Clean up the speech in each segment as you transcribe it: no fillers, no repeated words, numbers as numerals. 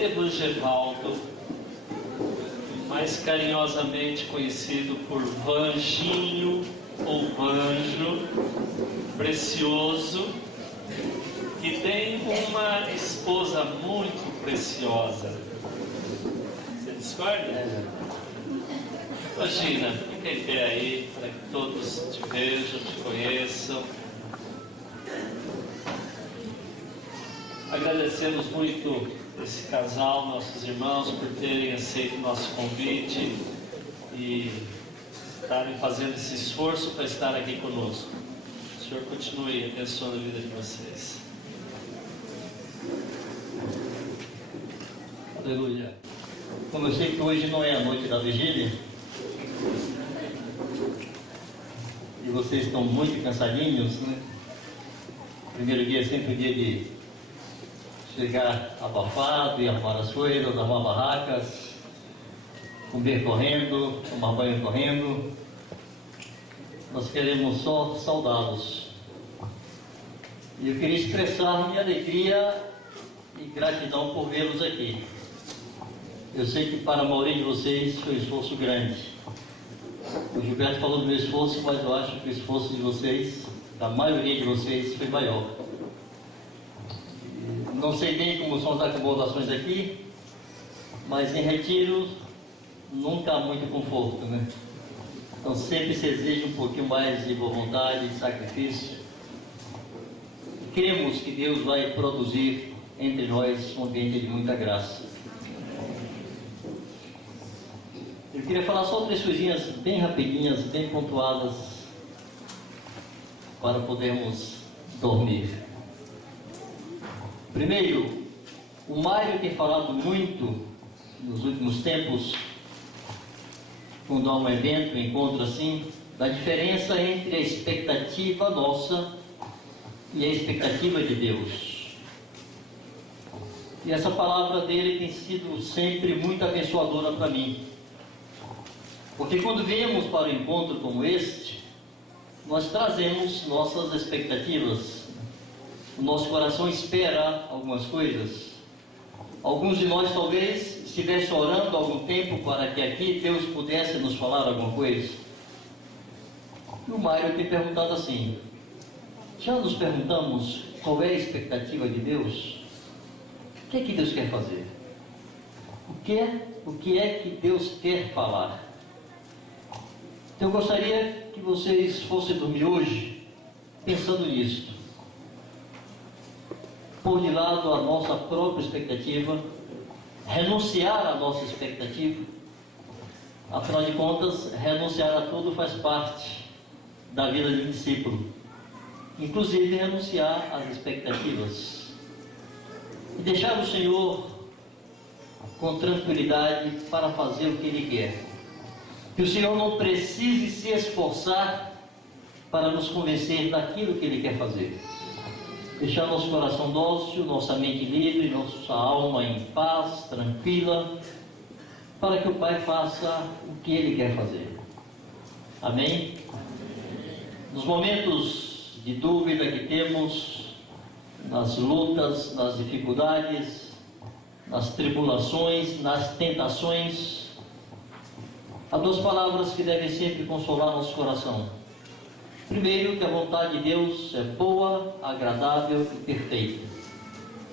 Evangevaldo, mais carinhosamente conhecido por Vanginho ou Vanjo, precioso, que tem uma esposa muito preciosa. Você discorda? Imagina, fica em pé aí para que todos te vejam, te conheçam. Agradecemos muito esse casal, nossos irmãos, por terem aceito o nosso convite e estarem fazendo esse esforço para estar aqui conosco. O Senhor continue abençoando a vida de vocês. Aleluia. Como eu sei que hoje não é a noite da vigília, e vocês estão muito cansadinhos, né? O primeiro dia é sempre o dia de chegar abafado e arrumar as coisas, arrumar barracas, comer correndo, tomar banho correndo. Nós queremos só saudá-los. E eu queria expressar minha alegria e gratidão por vê-los aqui. Eu sei que para a maioria de vocês foi um esforço grande. O Gilberto falou do meu esforço, mas eu acho que o esforço de vocês, da maioria de vocês, foi maior. Não sei bem como são as acomodações aqui, mas em retiro nunca há muito conforto, né? Então sempre se exige um pouquinho mais de boa vontade, de sacrifício. Cremos que Deus vai produzir entre nós um ambiente de muita graça. Eu queria falar só 3 coisinhas bem rapidinhas, bem pontuadas, para podermos dormir. Primeiro, o Mário tem falado muito nos últimos tempos, quando há um evento, um encontro assim, da diferença entre a expectativa nossa e a expectativa de Deus. E essa palavra dele tem sido sempre muito abençoadora para mim. Porque quando viemos para um encontro como este, nós trazemos nossas expectativas. O nosso coração espera algumas coisas. Alguns de nós talvez estivessem orando há algum tempo para que aqui Deus pudesse nos falar alguma coisa. E o Mário tem perguntado assim: já nos perguntamos qual é a expectativa de Deus? O que é que Deus quer fazer? O que é que Deus quer falar? Então eu gostaria que vocês fossem dormir hoje pensando nisso. Pôr de lado a nossa própria expectativa, renunciar à nossa expectativa. Afinal de contas, renunciar a tudo faz parte da vida de discípulo, inclusive renunciar às expectativas e deixar o Senhor com tranquilidade para fazer o que Ele quer. Que o Senhor não precise se esforçar para nos convencer daquilo que Ele quer fazer. Deixar nosso coração dócil, nossa mente livre, nossa alma em paz, tranquila, para que o Pai faça o que Ele quer fazer. Amém? Nos momentos de dúvida que temos, nas lutas, nas dificuldades, nas tribulações, nas tentações, há 2 palavras que devem sempre consolar nosso coração. Primeiro, que a vontade de Deus é boa, agradável e perfeita.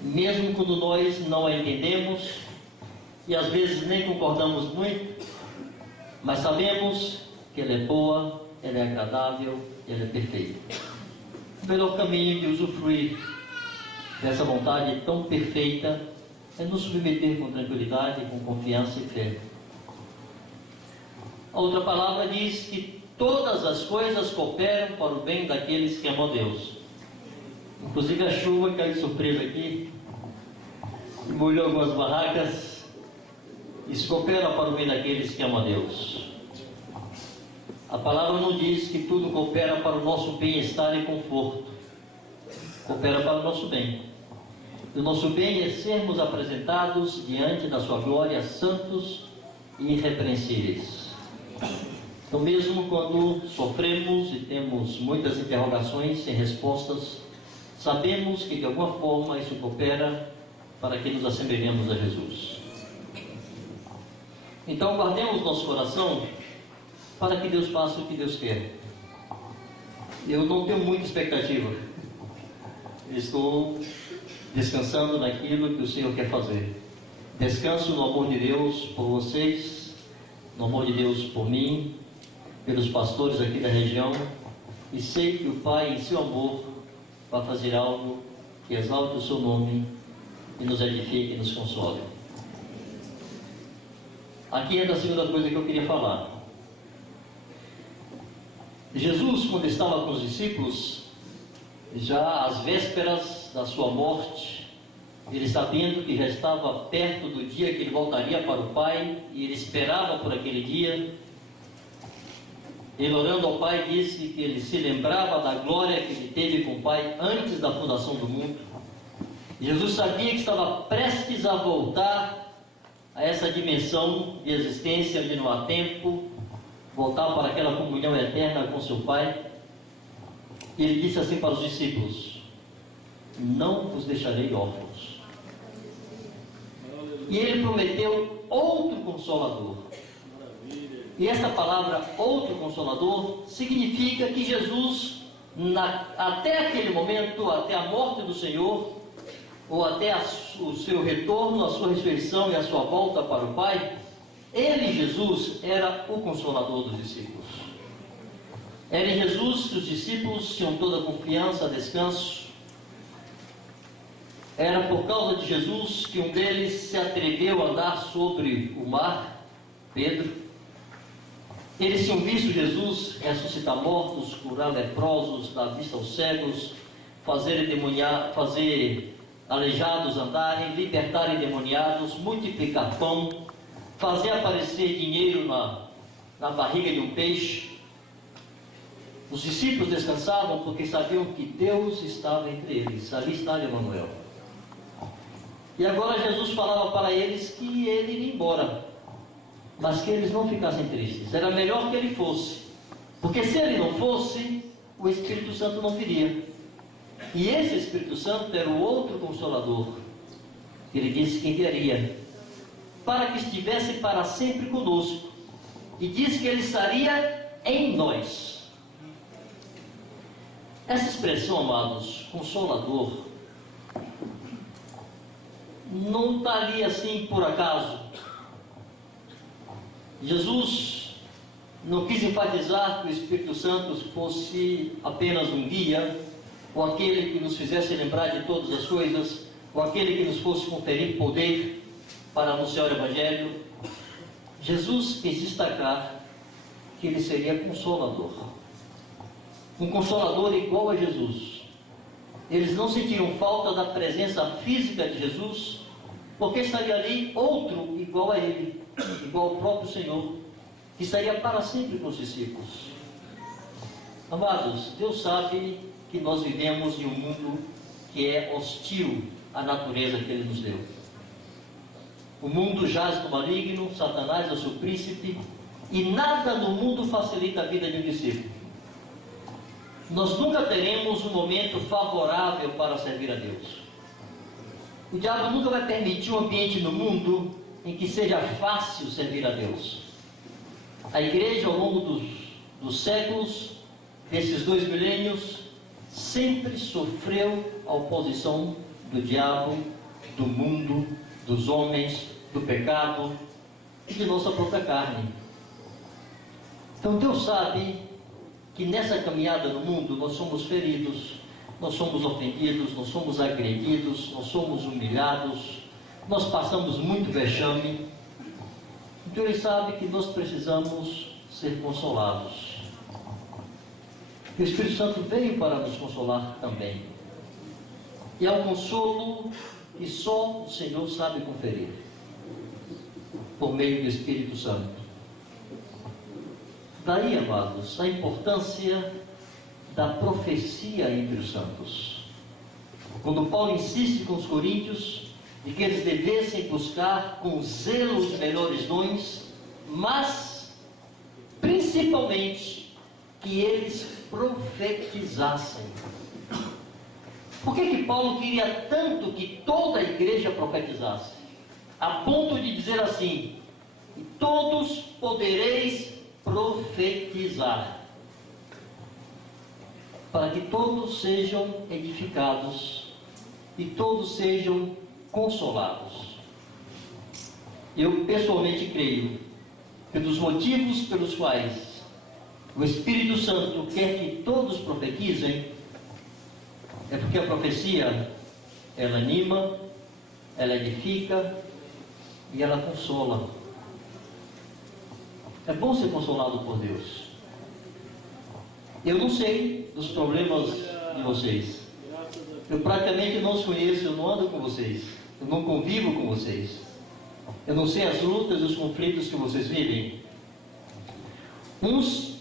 Mesmo quando nós não a entendemos, e às vezes nem concordamos muito, mas sabemos que ela é boa, ela é agradável, ela é perfeita. O melhor caminho de usufruir dessa vontade tão perfeita é nos submeter com tranquilidade, com confiança e fé. A outra palavra diz que todas as coisas cooperam para o bem daqueles que amam a Deus. Inclusive a chuva caiu de surpresa aqui, molhou algumas barracas. Isso coopera para o bem daqueles que amam a Deus. A palavra não diz que tudo coopera para o nosso bem-estar e conforto. Coopera para o nosso bem. O nosso bem é sermos apresentados diante da sua glória santos e irrepreensíveis. Então, mesmo quando sofremos e temos muitas interrogações sem respostas, sabemos que de alguma forma isso coopera para que nos assemelhemos a Jesus. Então guardemos nosso coração para que Deus faça o que Deus quer. Eu não tenho muita expectativa. Estou descansando naquilo que o Senhor quer fazer. Descanso no amor de Deus por vocês, no amor de Deus por mim, pelos pastores aqui da região, e sei que o Pai, em seu amor, vai fazer algo que exalte o seu nome e nos edifique e nos console. Aqui é a segunda coisa que eu queria falar. Jesus, quando estava com os discípulos, já às vésperas da sua morte, ele sabendo que já estava perto do dia que ele voltaria para o Pai, e ele esperava por aquele dia, ele orando ao Pai disse que ele se lembrava da glória que ele teve com o Pai antes da fundação do mundo. Jesus sabia que estava prestes a voltar a essa dimensão de existência onde não há tempo, voltar para aquela comunhão eterna com seu Pai. E ele disse assim para os discípulos: não vos deixarei órfãos. E ele prometeu outro Consolador. E essa palavra outro Consolador significa que Jesus, até aquele momento, até a morte do Senhor, ou até o seu retorno, a sua ressurreição e a sua volta para o Pai, ele, Jesus, era o Consolador dos discípulos. Era em Jesus que os discípulos tinham toda a confiança, descanso. Era por causa de Jesus que um deles se atreveu a andar sobre o mar, Pedro. Eles tinham visto Jesus ressuscitar mortos, curar leprosos, dar vista aos cegos, fazer aleijados andarem, libertar endemoniados, multiplicar pão, fazer aparecer dinheiro na barriga de um peixe. Os discípulos descansavam porque sabiam que Deus estava entre eles. Ali está Emmanuel. E agora Jesus falava para eles que ele iria embora, mas que eles não ficassem tristes. Era melhor que ele fosse, porque se ele não fosse, o Espírito Santo não viria. E esse Espírito Santo era o outro Consolador, que ele disse que enviaria, para que estivesse para sempre conosco. E disse que ele estaria em nós. Essa expressão, amados, Consolador, não está ali assim por acaso. Jesus não quis enfatizar que o Espírito Santo fosse apenas um guia, ou aquele que nos fizesse lembrar de todas as coisas, ou aquele que nos fosse conferir poder para anunciar o Evangelho. Jesus quis destacar que ele seria Consolador. Um Consolador igual a Jesus. Eles não sentiram falta da presença física de Jesus, porque estaria ali outro igual a ele, igual ao próprio Senhor, que estaria para sempre com os discípulos. Amados, Deus sabe que nós vivemos em um mundo que é hostil à natureza que Ele nos deu. O mundo jaz no maligno, Satanás é o seu príncipe, e nada no mundo facilita a vida de um discípulo. Nós nunca teremos um momento favorável para servir a Deus. O diabo nunca vai permitir um ambiente no mundo em que seja fácil servir a Deus. A igreja, ao longo dos séculos, desses 2 milênios, sempre sofreu a oposição do diabo, do mundo, dos homens, do pecado e de nossa própria carne. Então Deus sabe que nessa caminhada no mundo nós somos feridos, nós somos ofendidos, nós somos agredidos, nós somos humilhados, nós passamos muito vexame. Então Ele sabe que nós precisamos ser consolados. E o Espírito Santo veio para nos consolar também. E é um consolo que só o Senhor sabe conferir, por meio do Espírito Santo. Daí, amados, a importância da profecia entre os santos. Quando Paulo insiste com os coríntios de que eles devessem buscar com zelo os melhores dons, mas principalmente que eles profetizassem. Por que Paulo queria tanto que toda a igreja profetizasse? A ponto de dizer assim: todos podereis profetizar, para que todos sejam edificados e todos sejam consolados. Eu pessoalmente creio que dos motivos pelos quais o Espírito Santo quer que todos profetizem é porque a profecia, ela anima, ela edifica e ela consola. É bom ser consolado por Deus. Eu não sei dos problemas de vocês. Eu praticamente não os conheço, eu não ando com vocês. Eu não convivo com vocês. Eu não sei as lutas e os conflitos que vocês vivem. Uns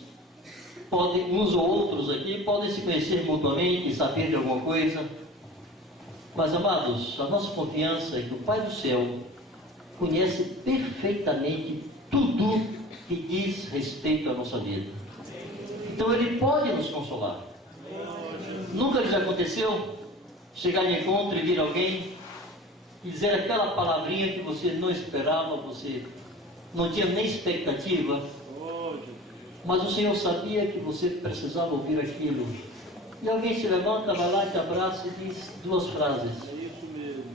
ou outros aqui podem se conhecer mutuamente e saber de alguma coisa. Mas, amados, a nossa confiança é que o Pai do céu conhece perfeitamente tudo que diz respeito à nossa vida. Então Ele pode nos consolar. Nunca lhes aconteceu chegar de encontro e vir alguém e dizer aquela palavrinha que você não esperava, você não tinha nem expectativa, mas o Senhor sabia que você precisava ouvir aquilo, e alguém se levanta, vai lá, te abraça e diz duas frases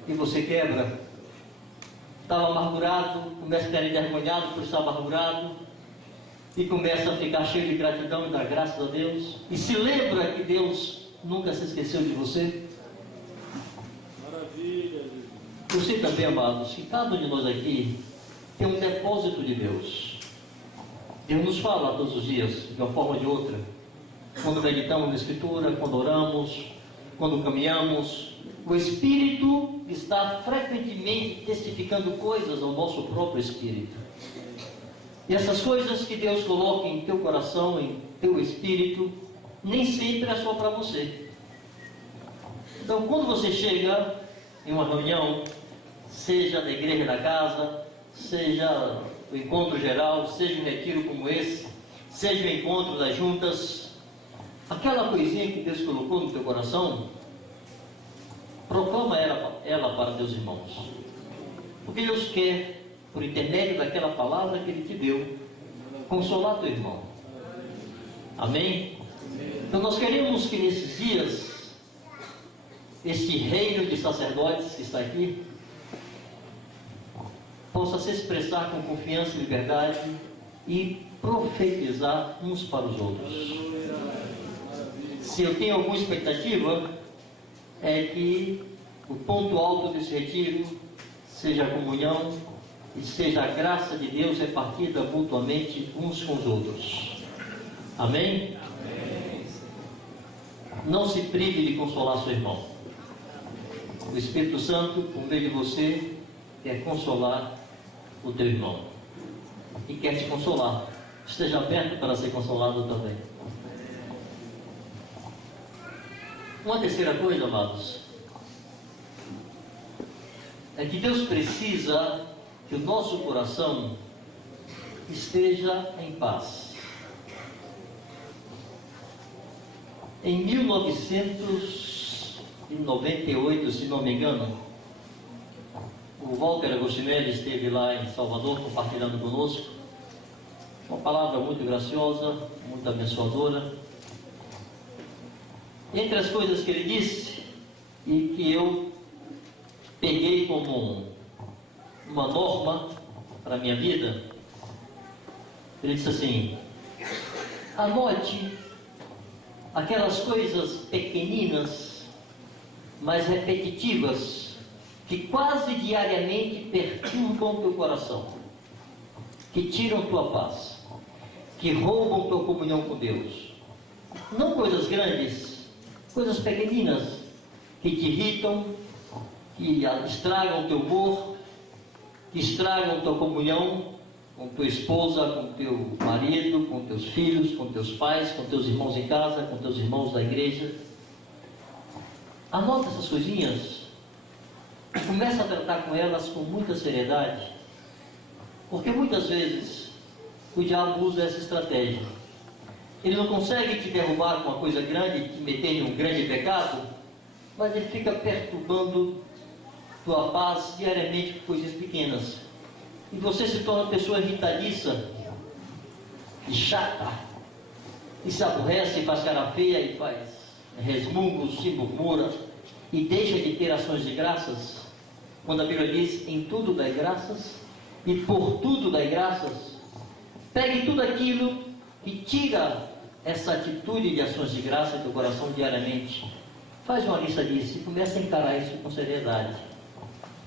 e você quebra. Estava amargurado, começa a ficar envergonhado por estar amargurado e começa a ficar cheio de gratidão e dar graças a Deus, e se lembra que Deus nunca se esqueceu de você. Maravilha. Eu sei também, amados, que cada um de nós aqui tem um depósito de Deus. Deus nos fala todos os dias, de uma forma ou de outra. Quando meditamos na Escritura, quando oramos, quando caminhamos, o Espírito está frequentemente testificando coisas ao nosso próprio Espírito. E essas coisas que Deus coloca em teu coração, em teu Espírito, nem sempre é só para você. Então, quando você chega em uma reunião, seja na igreja da casa, seja o encontro geral, seja um retiro como esse, seja o encontro das juntas, aquela coisinha que Deus colocou no teu coração, proclama ela para teus irmãos. Porque Deus quer, por intermédio daquela palavra que Ele te deu, consolar teu irmão. Amém? Então nós queremos que nesses dias, este reino de sacerdotes que está aqui, possa se expressar com confiança e liberdade e profetizar uns para os outros. Se eu tenho alguma expectativa, é que o ponto alto desse retiro seja a comunhão e seja a graça de Deus repartida mutuamente uns com os outros. Amém? Amém. Não se prive de consolar seu irmão. O Espírito Santo, por meio de você, quer consolar o teu irmão e quer te consolar. Esteja aberto para ser consolado também. Uma terceira coisa, amados, é que Deus precisa que o nosso coração esteja em paz. Em 1998, se não me engano, o Walter Agostinelli esteve lá em Salvador compartilhando conosco uma palavra muito graciosa, muito abençoadora. Entre as coisas que ele disse e que eu peguei como uma norma para a minha vida, ele disse assim: anote aquelas coisas pequeninas, mas repetitivas, que quase diariamente perturbam teu coração, que tiram tua paz, que roubam tua comunhão com Deus. Não coisas grandes, coisas pequeninas, que te irritam, que estragam teu humor, que estragam tua comunhão com tua esposa, com teu marido, com teus filhos, com teus pais, com teus irmãos em casa, com teus irmãos da igreja. Anota essas coisinhas e começa a tratar com elas com muita seriedade, porque muitas vezes o diabo usa essa estratégia. Ele não consegue te derrubar com uma coisa grande, te meter em um grande pecado, mas ele fica perturbando tua paz diariamente por coisas pequenas. E você se torna uma pessoa irritadiça e chata, e se aborrece, e faz cara feia, e faz resmungos, se murmura, e deixa de ter ações de graças, quando a Bíblia diz, em tudo dai graças, e por tudo dai graças. Pegue tudo aquilo e tira essa atitude de ações de graça do coração diariamente. Faz uma lista disso e começa a encarar isso com seriedade.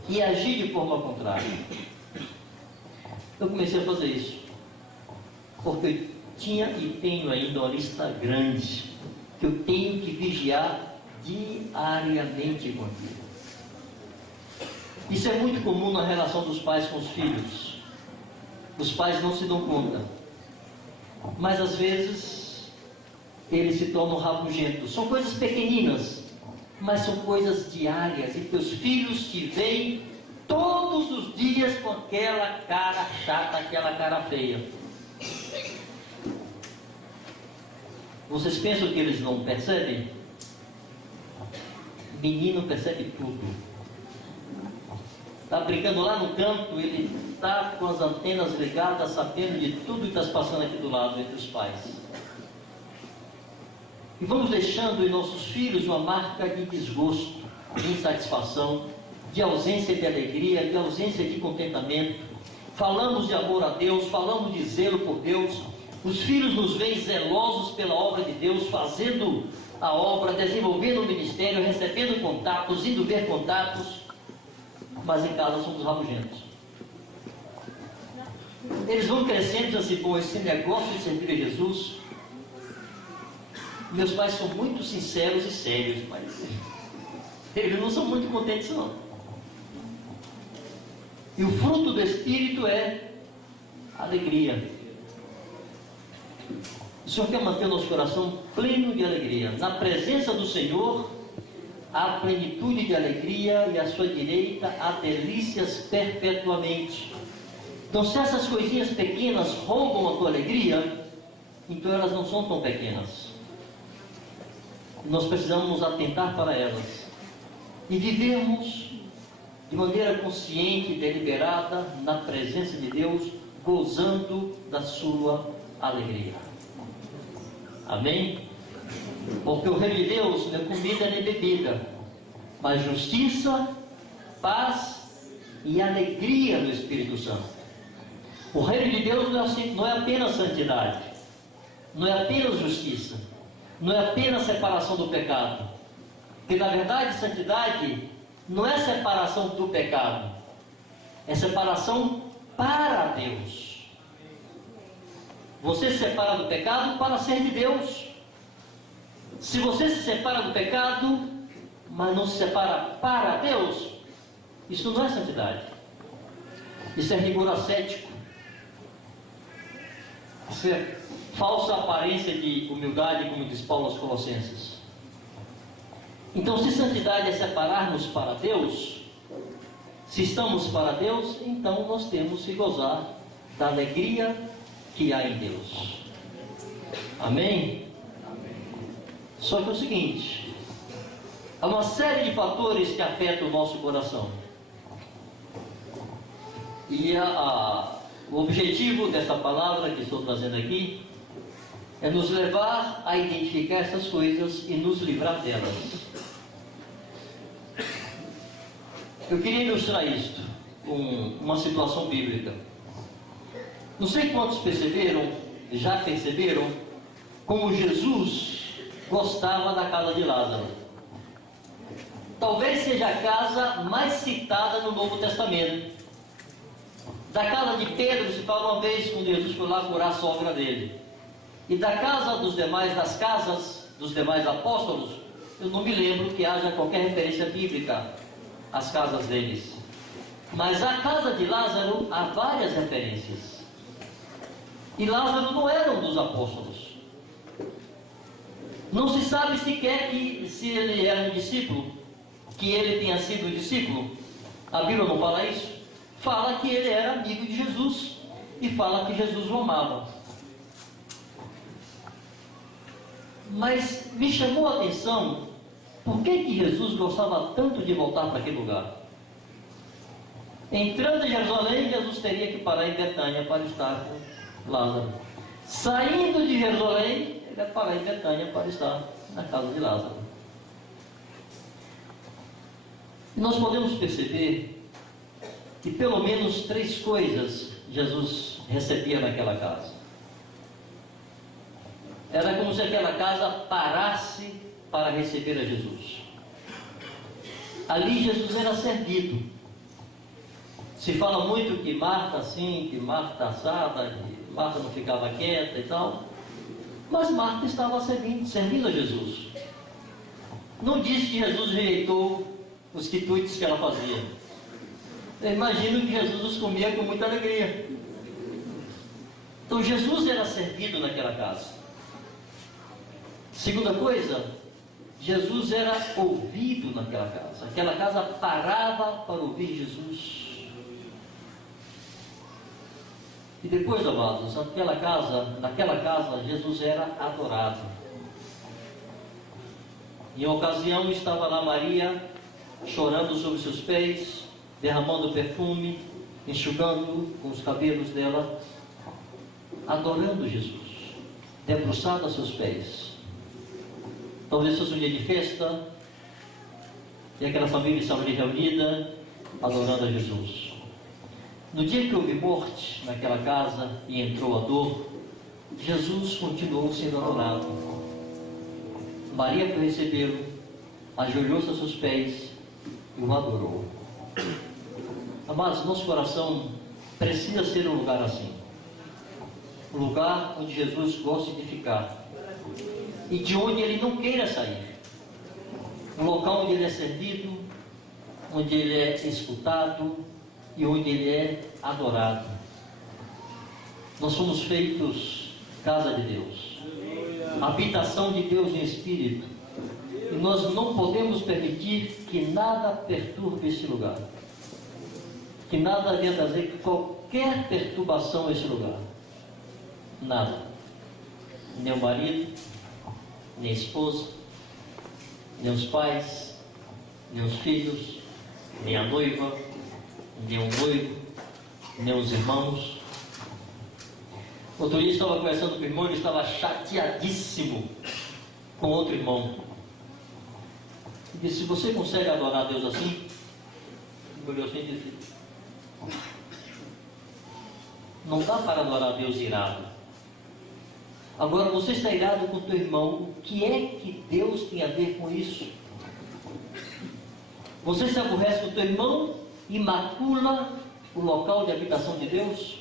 E agir de forma contrária. Eu comecei a fazer isso, porque eu tinha e tenho ainda uma lista grande, que eu tenho que vigiar diariamente contigo. Isso é muito comum na relação dos pais com os filhos. Os pais não se dão conta, mas às vezes eles se tornam rabugentos. São coisas pequeninas, mas são coisas diárias, e teus filhos te veem todos os dias com aquela cara chata, aquela cara feia. Vocês pensam que eles não percebem? Menino percebe tudo. Está brincando lá no canto, ele está com as antenas ligadas, sabendo de tudo que está se passando aqui do lado entre os pais. E vamos deixando em nossos filhos uma marca de desgosto, de insatisfação, de ausência de alegria, de ausência de contentamento. Falamos de amor a Deus, falamos de zelo por Deus. Os filhos nos veem zelosos pela obra de Deus, fazendo a obra, desenvolvendo o ministério, recebendo contatos, indo ver contatos, mas em casa somos rabugentos. Eles vão crescendo e dizem assim, bom, esse negócio de servir a Jesus, meus pais são muito sinceros e sérios, mas eles não são muito contentes não. E o fruto do Espírito é alegria. O Senhor quer manter o nosso coração pleno de alegria. Na presença do Senhor há plenitude de alegria, e à sua direita há delícias perpetuamente. Então, se essas coisinhas pequenas roubam a tua alegria, então elas não são tão pequenas. Nós precisamos nos atentar para elas e vivermos de maneira consciente e deliberada na presença de Deus, gozando da sua alegria. Amém? Porque o reino de Deus não é comida nem bebida, mas justiça, paz e alegria no Espírito Santo. O reino de Deus não é apenas santidade, não é apenas justiça, não é apenas separação do pecado. Porque na verdade santidade não é separação do pecado, é separação para Deus. Você se separa do pecado para ser de Deus. Se você se separa do pecado, mas não se separa para Deus, isso não é santidade. Isso é rigor ascético. Isso é falsa aparência de humildade, como diz Paulo aos Colossenses. Então, se santidade é separar-nos para Deus, se estamos para Deus, então nós temos que gozar da alegria que há em Deus. Amém? Só que é o seguinte, há uma série de fatores que afetam o nosso coração. E o objetivo dessa palavra que estou trazendo aqui é nos levar a identificar essas coisas e nos livrar delas. Eu queria ilustrar isto com uma situação bíblica. Não sei quantos já perceberam como Jesus gostava da casa de Lázaro. Talvez seja a casa mais citada no Novo Testamento. Da casa de Pedro se fala uma vez quando Jesus foi lá curar a sogra dele. E da casa das casas dos demais apóstolos, eu não me lembro que haja qualquer referência bíblica às casas deles. Mas a casa de Lázaro há várias referências. E Lázaro não era um dos apóstolos. Não se sabe sequer se ele era um discípulo, que ele tenha sido um discípulo. A Bíblia não fala isso. Fala que ele era amigo de Jesus e fala que Jesus o amava. Mas me chamou a atenção Por que Jesus gostava tanto de voltar para aquele lugar? Entrando em Jerusalém, Jesus teria que parar em Betânia para estar com Lázaro. Saindo de Jerusalém, ele ia parar em Betânia para estar na casa de Lázaro. E nós podemos perceber que pelo menos 3 coisas Jesus recebia naquela casa. Era como se aquela casa parasse para receber a Jesus. Ali Jesus era servido. Se fala muito que Marta assim, que Marta assada, que Marta não ficava quieta e tal. Mas Marta estava servindo a Jesus. Não diz que Jesus rejeitou os quitutes que ela fazia. Eu imagino que Jesus os comia com muita alegria. Então Jesus era servido naquela casa. Segunda coisa, Jesus era ouvido naquela casa. Aquela casa parava para ouvir Jesus. E depois, amados, naquela casa, Jesus era adorado. Em uma ocasião estava lá Maria, chorando sobre seus pés, derramando perfume, enxugando com os cabelos dela, adorando Jesus, debruçado a seus pés. Talvez fosse um dia de festa, e aquela família estava ali reunida, adorando a Jesus. No dia que houve morte naquela casa e entrou a dor, Jesus continuou sendo adorado. Maria foi recebê-lo, ajoelhou-se a seus pés e o adorou. Amados, nosso coração precisa ser um lugar assim. Um lugar onde Jesus goste de ficar e de onde Ele não queira sair. Um local onde Ele é servido, onde Ele é escutado e onde Ele é adorado. Nós somos feitos casa de Deus, habitação de Deus em Espírito, e nós não podemos permitir que nada perturbe esse lugar, que nada venha trazer qualquer perturbação a esse lugar. Nada. Nem o marido, nem a esposa, nem os pais, nem os filhos, nem a noiva, nem o noivo, nem os irmãos. Outro dia estava conversando com o irmão, ele estava chateadíssimo com outro irmão. Ele disse: você consegue adorar a Deus assim? Ele olhou assim e disse: não dá para adorar a Deus irado. Agora você está irado com o teu irmão, o que é que Deus tem a ver com isso? Você se aborrece com o teu irmão e macula o local de habitação de Deus?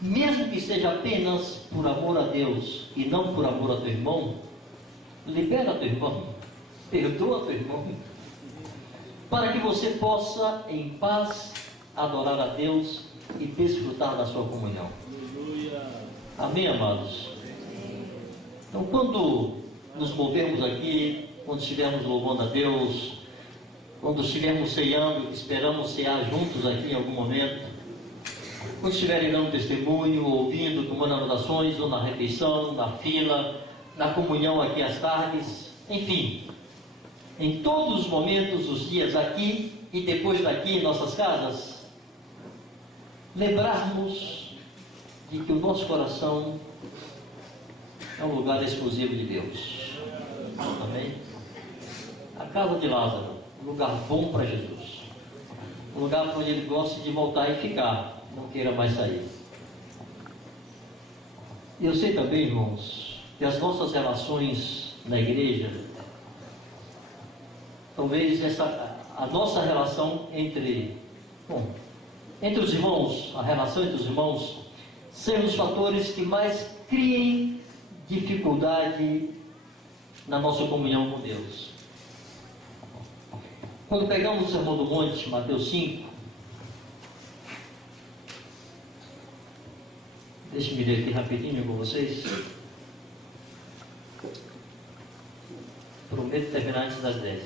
Mesmo que seja apenas por amor a Deus e não por amor a teu irmão, libera teu irmão, perdoa teu irmão, para que você possa em paz adorar a Deus e desfrutar da sua comunhão. Amém, amados? Então, quando nos movermos aqui, quando estivermos louvando a Deus, quando estivermos ceando, esperamos cear juntos aqui em algum momento, quando estiverem dando testemunho, ouvindo, tomando anotações, ou na refeição, na fila, na comunhão aqui às tardes, enfim, em todos os momentos, os dias aqui e depois daqui em nossas casas, lembrarmos de que o nosso coração é um lugar exclusivo de Deus. Amém? A casa de Lázaro, um lugar bom para Jesus, um lugar onde ele gosta de voltar e ficar, não queira mais sair. E eu sei também, irmãos, que as nossas relações na igreja, talvez a nossa relação entre os irmãos, a relação entre os irmãos, sejam os fatores que mais criem dificuldade na nossa comunhão com Deus. Quando pegamos o Sermão do Monte, Mateus 5, deixe-me ler aqui rapidinho com vocês. Prometo terminar antes das 10.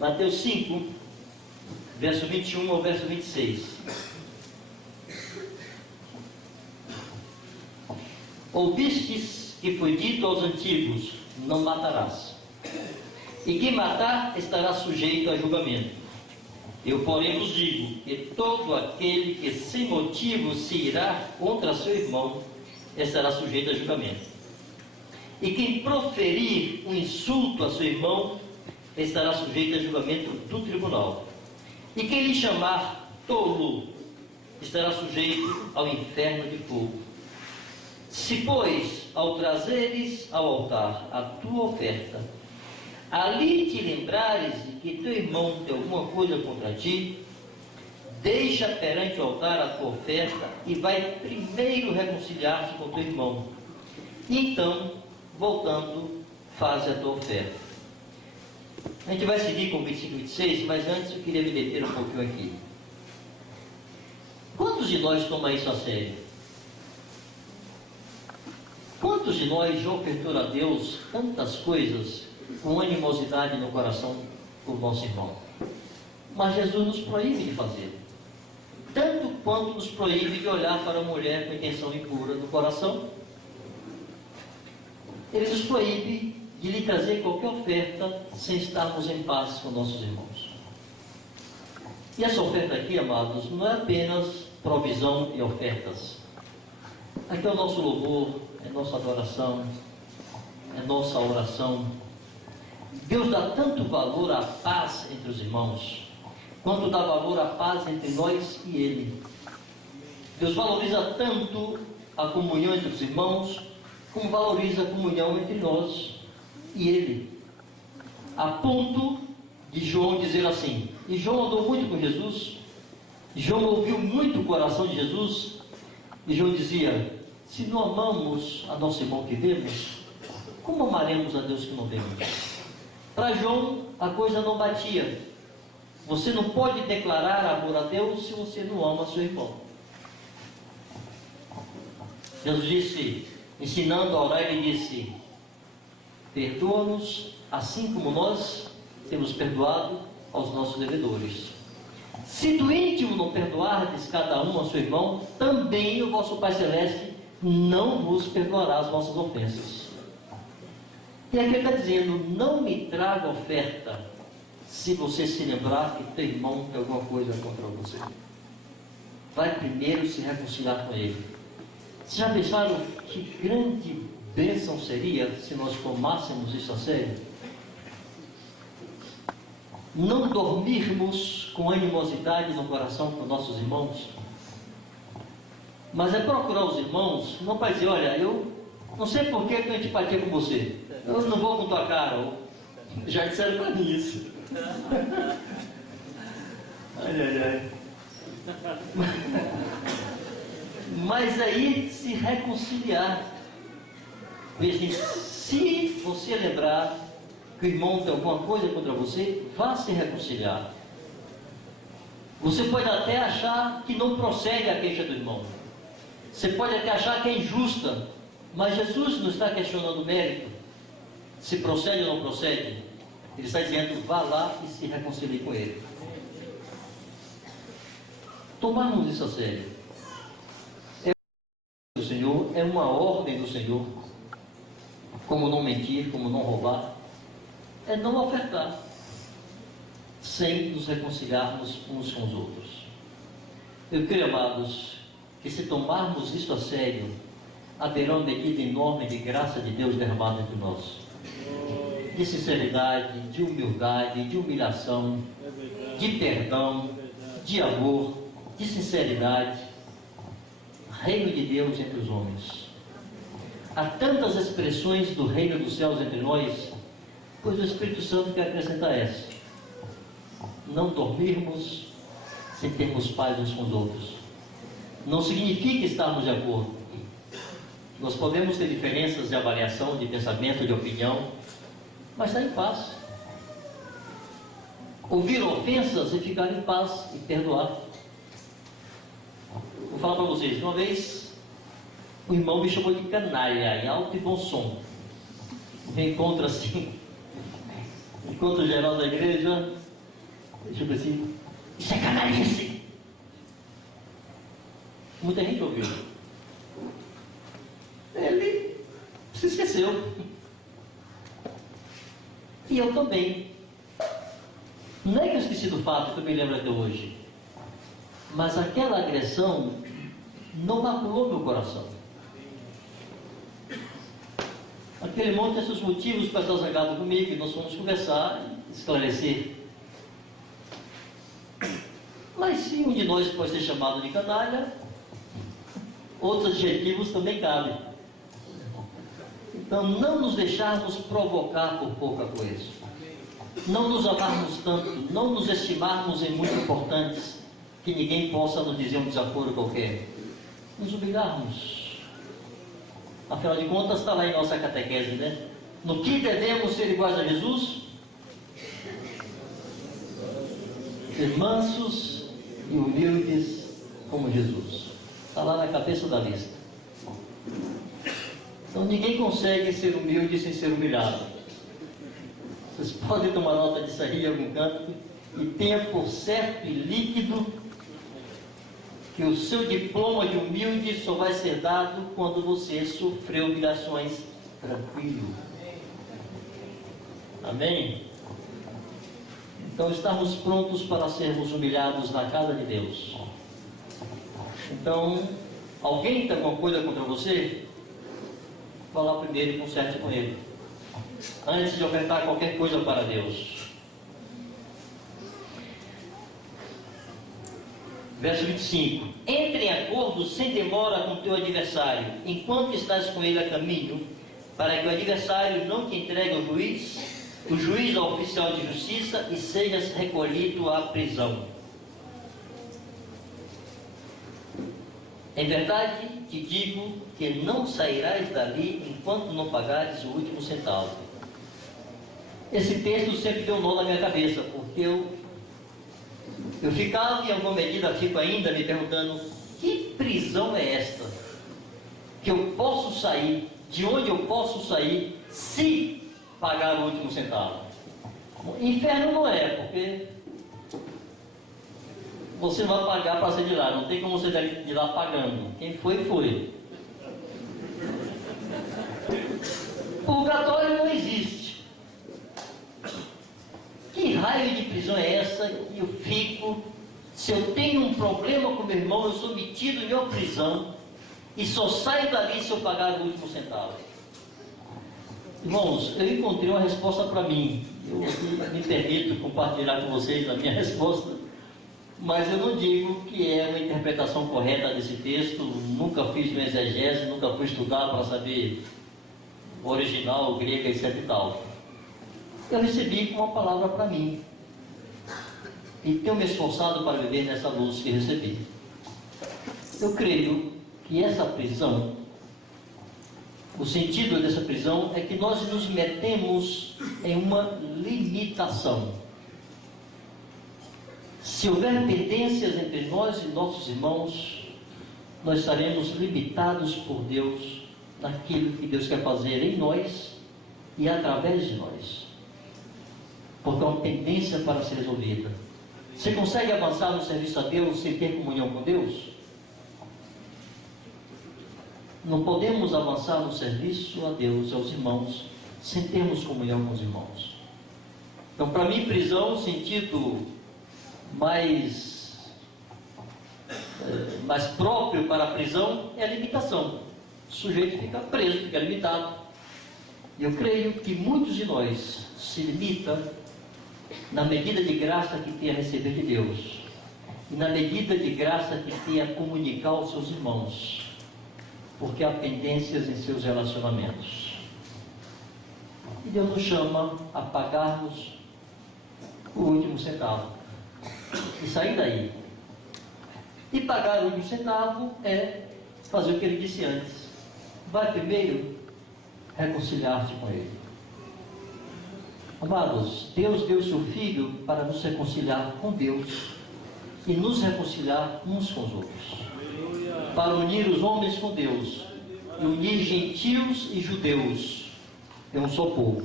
Mateus 5, verso 21 ao verso 26. Ouvistes que foi dito aos antigos: não matarás. E quem matar estará sujeito a julgamento. Eu, porém, vos digo que todo aquele que sem motivo se irá contra seu irmão estará sujeito a julgamento. E quem proferir um insulto a seu irmão estará sujeito a julgamento do tribunal. E quem lhe chamar tolo estará sujeito ao inferno de fogo. Se, pois, ao trazeres ao altar a tua oferta, ali te lembrares de que teu irmão tem alguma coisa contra ti, deixa perante o altar a tua oferta e vai primeiro reconciliar-te com teu irmão. E então, voltando, faz a tua oferta. A gente vai seguir com o versículo 26, mas antes eu queria me deter um pouquinho aqui. Quantos de nós tomam isso a sério? Quantos de nós já ofertou a Deus tantas coisas com animosidade no coração por nosso irmão? Mas Jesus nos proíbe de fazer. Tanto quanto nos proíbe de olhar para a mulher com intenção impura no coração, Ele nos proíbe de lhe trazer qualquer oferta sem estarmos em paz com nossos irmãos. E essa oferta aqui, amados, não é apenas provisão e ofertas. Aqui é o nosso louvor, é nossa adoração, é nossa oração. Deus dá tanto valor à paz entre os irmãos, quanto dá valor à paz entre nós e Ele. Deus valoriza tanto a comunhão entre os irmãos, como valoriza a comunhão entre nós e Ele. A ponto de João dizer assim, e João andou muito com Jesus, João ouviu muito o coração de Jesus, e João dizia: se não amamos a nosso irmão que vemos, como amaremos a Deus que não vemos? Para João, a coisa não batia. Você não pode declarar amor a Deus se você não ama seu irmão. Jesus disse, ensinando a orar, Ele disse: perdoa-nos assim como nós temos perdoado aos nossos devedores. Se do íntimo não perdoardes cada um ao seu irmão, também o vosso Pai Celeste não vos perdoará as vossas ofensas. E aqui ele está dizendo: não me traga oferta se você se lembrar que teu irmão tem alguma coisa contra você. Vai primeiro se reconciliar com ele. Vocês já pensaram que grande bênção seria se nós tomássemos isso a sério? Não dormirmos com animosidade no coração com nossos irmãos, mas é procurar os irmãos, não para dizer: olha, eu não sei por que eu tenho antipatia com você, eu não vou com tua cara. Já disseram para mim isso. Ai. Mas aí se reconciliar. Veja, se você lembrar que o irmão tem alguma coisa contra você, vá se reconciliar. Você pode até achar que não procede a queixa do irmão. Você pode até achar que é injusta, mas Jesus não está questionando o mérito, se procede ou não procede. Ele está dizendo: vá lá e se reconcilie com ele. Tomarmos isso a sério. O Senhor é uma ordem do Senhor, como não mentir, como não roubar, é não ofertar, sem nos reconciliarmos uns com os outros. Eu creio, amados, que se tomarmos isso a sério, haverá uma medida enorme de graça de Deus derramada entre nós, de sinceridade, de humildade, de humilhação, de perdão, de amor, de sinceridade. Reino de Deus entre os homens. Há tantas expressões do reino dos céus entre nós, pois o Espírito Santo quer acrescentar essa: não dormirmos sem termos paz uns com os outros. Não significa estarmos de acordo. Nós podemos ter diferenças de avaliação, de pensamento, de opinião, mas estar em paz. Ouvir ofensas e ficar em paz e perdoar. Vou falar para vocês, uma vez o irmão me chamou de canalha, em alto e bom som. Um reencontro assim, encontro geral da igreja, tipo assim: isso é canalice. Muita gente ouviu. Ele aconteceu. E eu também. Não é que eu esqueci do fato, que eu me lembro até hoje. Mas aquela agressão não maculou meu coração. Aquele irmão tem seus motivos para estar zangado comigo, e nós fomos conversar, esclarecer. Mas se um de nós pode ser chamado de canalha, outros adjetivos também cabem. Então, não nos deixarmos provocar por pouca coisa. Não nos amarmos tanto, não nos estimarmos em muito importantes, que ninguém possa nos dizer um desaforo qualquer. Nos humilharmos. Afinal de contas, está lá em nossa catequese, né? No que devemos ser iguais a Jesus? Ser mansos e humildes como Jesus. Está lá na cabeça da lista. Então ninguém consegue ser humilde sem ser humilhado. Vocês podem tomar nota disso aí em algum canto e tenha por certo e líquido que o seu diploma de humilde só vai ser dado quando você sofreu humilhações tranquilo. Amém? Então estamos prontos para sermos humilhados na casa de Deus. Então, alguém tem alguma coisa contra você? Vá lá primeiro e conserte com ele, antes de ofertar qualquer coisa para Deus. Verso 25. Entre em acordo sem demora com teu adversário, enquanto estás com ele a caminho, para que o adversário não te entregue ao juiz, o juiz ao oficial de justiça, e sejas recolhido à prisão. Em verdade, te digo que não sairás dali enquanto não pagares o último centavo. Esse texto sempre deu nó na minha cabeça, porque eu ficava, em alguma medida, fico ainda me perguntando: que prisão é esta? Que eu posso sair, de onde eu posso sair, se pagar o último centavo? Inferno não é, porque você vai pagar para sair de lá, não tem como você sair de lá pagando. Quem foi, foi. Purgatório não existe. Que raio de prisão é essa que eu fico? Se eu tenho um problema com meu irmão, eu sou metido em uma prisão e só saio dali se eu pagar o último centavo. Irmãos, eu encontrei uma resposta para mim. Eu me permito compartilhar com vocês a minha resposta, mas eu não digo que é uma interpretação correta desse texto. Nunca fiz uma exegese, nunca fui estudar para saber o original, o grego, etc e tal. Eu recebi uma palavra para mim e tenho me esforçado para viver nessa luz que recebi. Eu creio que essa prisão, o sentido dessa prisão é que nós nos metemos em uma limitação. Se houver pendências entre nós e nossos irmãos, nós estaremos limitados por Deus naquilo que Deus quer fazer em nós e através de nós, porque é uma pendência para ser resolvida. Você consegue avançar no serviço a Deus sem ter comunhão com Deus? Não podemos avançar no serviço a Deus, aos irmãos, sem termos comunhão com os irmãos. Então, para mim, prisão, o sentido mais próprio para a prisão é a limitação. O sujeito fica preso, fica limitado. E eu creio que muitos de nós se limitam na medida de graça que tem a receber de Deus e na medida de graça que tem a comunicar aos seus irmãos, porque há pendências em seus relacionamentos. E Deus nos chama a pagarmos o último centavo e sair daí. E pagar o último centavo é fazer o que ele disse antes: vai primeiro reconciliar-te com ele. Amados, Deus deu o seu Filho para nos reconciliar com Deus e nos reconciliar uns com os outros, para unir os homens com Deus e unir gentios e judeus em um só povo,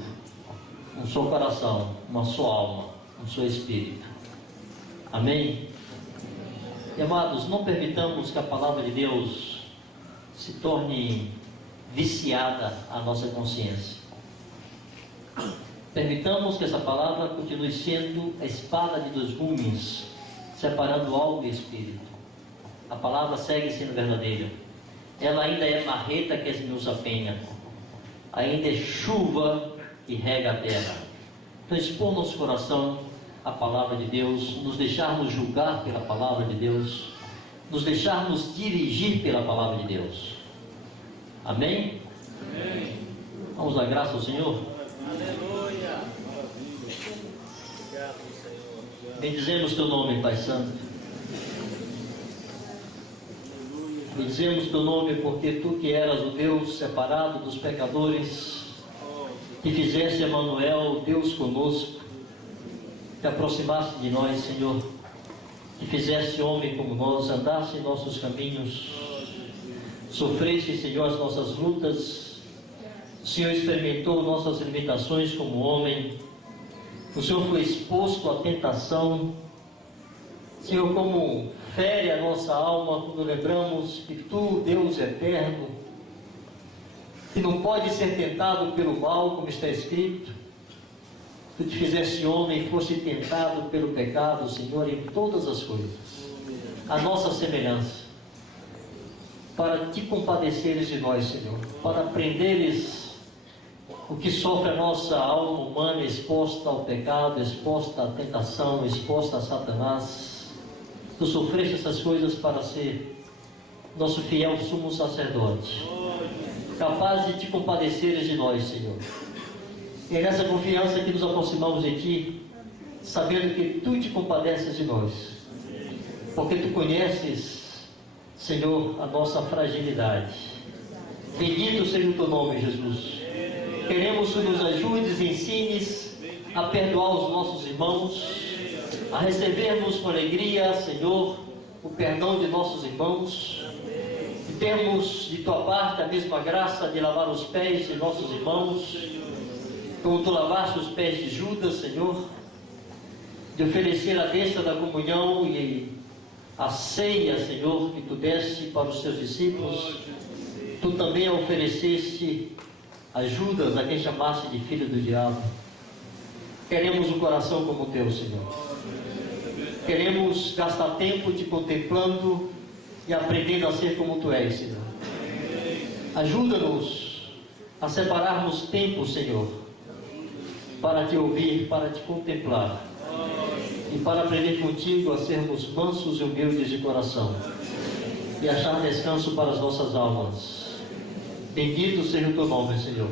um só coração, uma só alma, um só espírito. Amém? E amados, não permitamos que a palavra de Deus se torne viciada a nossa consciência. Permitamos que essa palavra continue sendo a espada de dois gumes, separando alma e espírito. A palavra segue sendo verdadeira. Ela ainda é marreta que esmiuça a penha, ainda é chuva que rega a terra. Então expor nosso coração à palavra de Deus, nos deixarmos julgar pela palavra de Deus, nos deixarmos dirigir pela palavra de Deus. Amém? Amém. Vamos dar graça ao Senhor. Aleluia. Obrigado, Senhor. Bendizemos teu nome, Pai Santo. Bendizemos teu nome porque tu que eras o Deus separado dos pecadores, que fizeste Emanuel, Deus conosco, que aproximaste de nós, Senhor, que fizeste homem como nós, andaste em nossos caminhos, sofreste, Senhor, as nossas lutas, o Senhor experimentou nossas limitações como homem, o Senhor foi exposto à tentação, Senhor, como fere a nossa alma quando lembramos que tu, Deus eterno, que não pode ser tentado pelo mal, como está escrito, tu te fizeste homem e foste tentado pelo pecado, Senhor, em todas as coisas, a nossa semelhança, para te compadeceres de nós, Senhor, para aprenderes o que sofre a nossa alma humana exposta ao pecado, exposta à tentação, exposta a Satanás. Tu sofreste essas coisas para ser nosso fiel sumo sacerdote, capaz de te compadeceres de nós, Senhor. E é nessa confiança que nos aproximamos de Ti, sabendo que Tu te compadeces de nós, porque Tu conheces, Senhor, a nossa fragilidade. Bendito seja o Teu nome, Jesus. Queremos que nos ajudes e ensines a perdoar os nossos irmãos, a recebermos com alegria, Senhor, o perdão de nossos irmãos, e termos de Tua parte a mesma graça de lavar os pés de nossos irmãos, como Tu lavaste os pés de Judas, Senhor, de oferecer a bênção da comunhão e a ceia, Senhor, que Tu deste para os Teus discípulos. Tu também ofereceste a Judas, a quem chamaste de filho do diabo. Queremos um coração como o Teu, Senhor. Queremos gastar tempo te contemplando e aprendendo a ser como Tu és, Senhor. Ajuda-nos a separarmos tempo, Senhor, para Te ouvir, para Te contemplar e para aprender contigo a sermos mansos e humildes de coração e achar descanso para as nossas almas. Bendito seja o Teu nome, Senhor.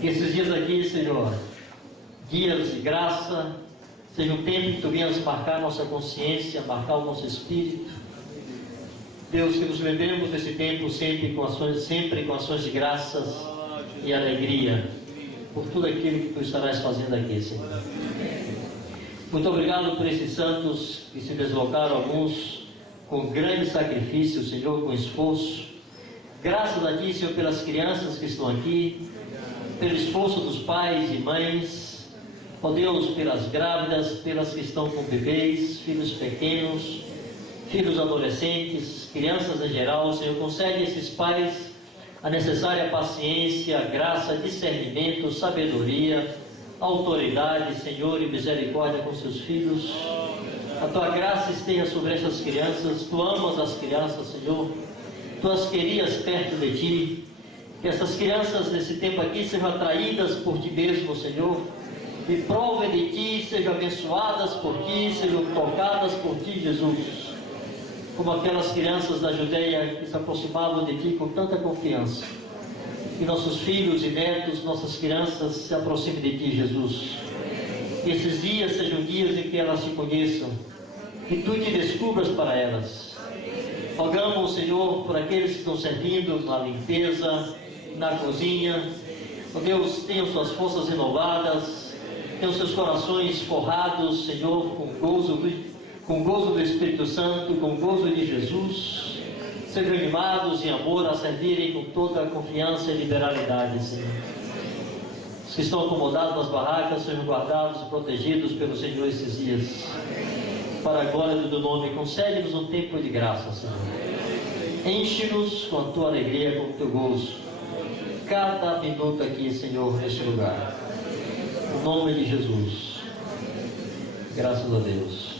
Que esses dias aqui, Senhor, dias de graça, seja um tempo que Tu venhas marcar nossa consciência, marcar o nosso espírito. Deus, que nos lembremos desse tempo sempre com ações de graças e alegria por tudo aquilo que Tu estarás fazendo aqui, Senhor. Muito obrigado por esses santos que se deslocaram, alguns com grande sacrifício, Senhor, com esforço. Graças a Ti, Senhor, pelas crianças que estão aqui, pelo esforço dos pais e mães, ó Deus, pelas grávidas, pelas que estão com bebês, filhos pequenos, filhos adolescentes, crianças em geral. Senhor, concede a esses pais a necessária paciência, graça, discernimento, sabedoria, autoridade, Senhor, e misericórdia com seus filhos. A Tua graça esteja sobre essas crianças. Tu amas as crianças, Senhor. Tu as querias perto de Ti. Que essas crianças nesse tempo aqui sejam atraídas por Ti mesmo, Senhor, e provem de Ti, sejam abençoadas por Ti, sejam tocadas por Ti, Jesus, como aquelas crianças da Judeia que se aproximavam de Ti com tanta confiança. Que nossos filhos e netos, nossas crianças se aproximem de Ti, Jesus. Que esses dias sejam dias em que elas Te conheçam, que Tu Te descubras para elas. Rogamos, Senhor, por aqueles que estão servindo na limpeza, na cozinha. Ó Deus, tenham suas forças renovadas, tenham seus corações forrados, Senhor, com gozo do Espírito Santo, com gozo de Jesus. Sejam animados em amor a servirem com toda a confiança e liberalidade, Senhor. Os que estão acomodados nas barracas sejam guardados e protegidos pelo Senhor esses dias. Para a glória do Teu nome, concede-nos um tempo de graça, Senhor. Enche-nos com a Tua alegria, com o Teu gozo. cada minuto aqui, Senhor, neste lugar. Em nome de Jesus. Graças a Deus.